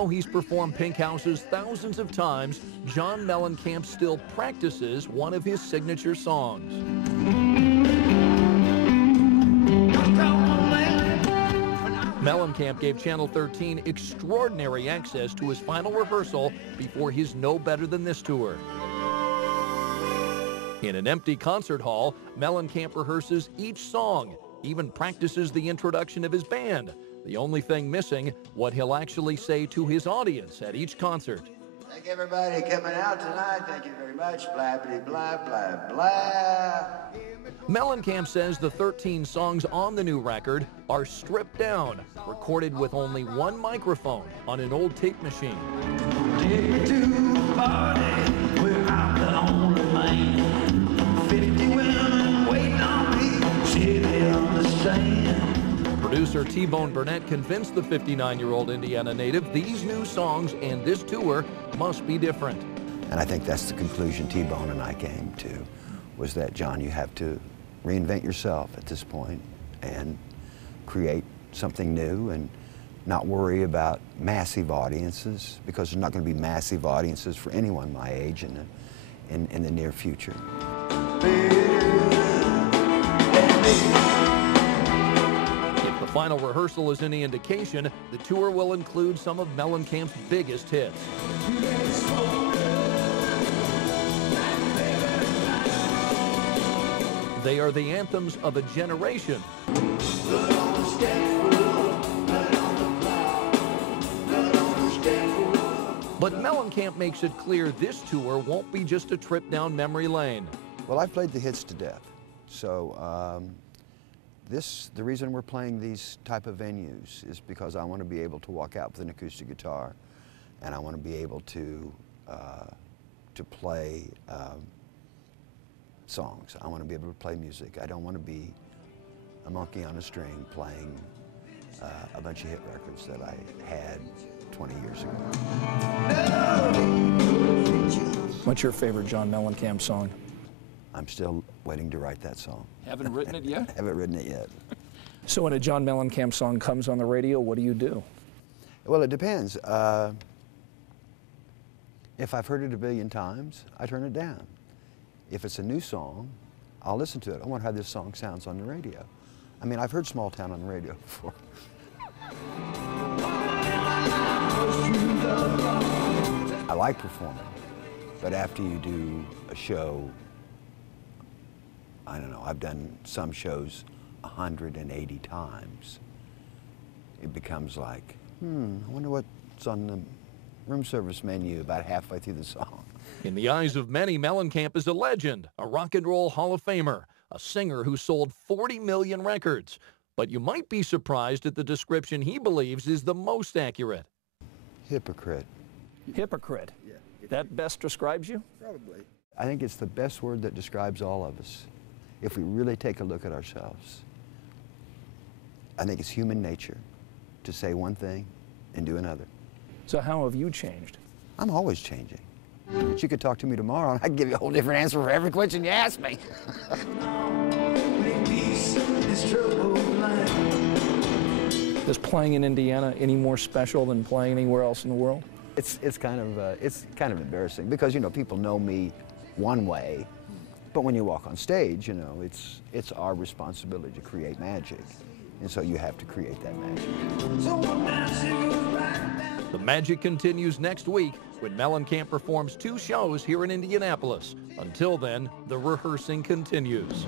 though he's performed Pink Houses thousands of times, John Mellencamp still practices one of his signature songs. Mellencamp gave Channel 13 extraordinary access to his final rehearsal before his No Better Than This tour. In an empty concert hall, Mellencamp rehearses each song, even practices the introduction of his band. The only thing missing, what he'll actually say to his audience at each concert. Thank everybody coming out tonight. Thank you very much. Blah, blah, blah, blah, blah. Mellencamp says the 13 songs on the new record are stripped down, recorded with only one microphone on an old tape machine. Take me to a party where I'm the only man. 50 women waiting on me, say they understand. Producer T-Bone Burnett convinced the 59-year-old Indiana native these new songs and this tour must be different. And I think that's the conclusion T-Bone and I came to, was that, John, you have to reinvent yourself at this point and create something new and not worry about massive audiences, because there's not going to be massive audiences for anyone my age in the near future. If the final rehearsal is any indication, the tour will include some of Mellencamp's biggest hits. They are the anthems of a generation. But Mellencamp makes it clear this tour won't be just a trip down memory lane. Well, I've played the hits to death. So the reason we're playing these type of venues is because I want to be able to walk out with an acoustic guitar, and I want to be able to play songs. I want to be able to play music. I don't want to be a monkey on a string playing a bunch of hit records that I had 20 years ago. What's your favorite John Mellencamp song? I'm still waiting to write that song. Haven't written it yet? Haven't written it yet. So when a John Mellencamp song comes on the radio, what do you do? Well, it depends. If I've heard it a billion times, I turn it down. If it's a new song, I'll listen to it. I wonder how this song sounds on the radio. I mean, I've heard Small Town on the radio before. I like performing, but after you do a show, I don't know, I've done some shows 180 times. It becomes like, I wonder what's on the room service menu about halfway through the song. In the eyes of many, Mellencamp is a legend, a rock and roll Hall of Famer, a singer who sold 40 million records. But you might be surprised at the description he believes is the most accurate. Hypocrite. Hypocrite. Yeah. That best describes you? Probably. I think it's the best word that describes all of us. If we really take a look at ourselves, I think it's human nature to say one thing and do another. So how have you changed? I'm always changing. But you could talk to me tomorrow and I can give you a whole different answer for every question you ask me. Is playing in Indiana any more special than playing anywhere else in the world? It's kind of embarrassing because, you know, people know me one way, but when you walk on stage, you know, it's our responsibility to create magic, and so you have to create that magic. The magic continues next week when Mellencamp performs 2 shows here in Indianapolis. Until then, the rehearsing continues.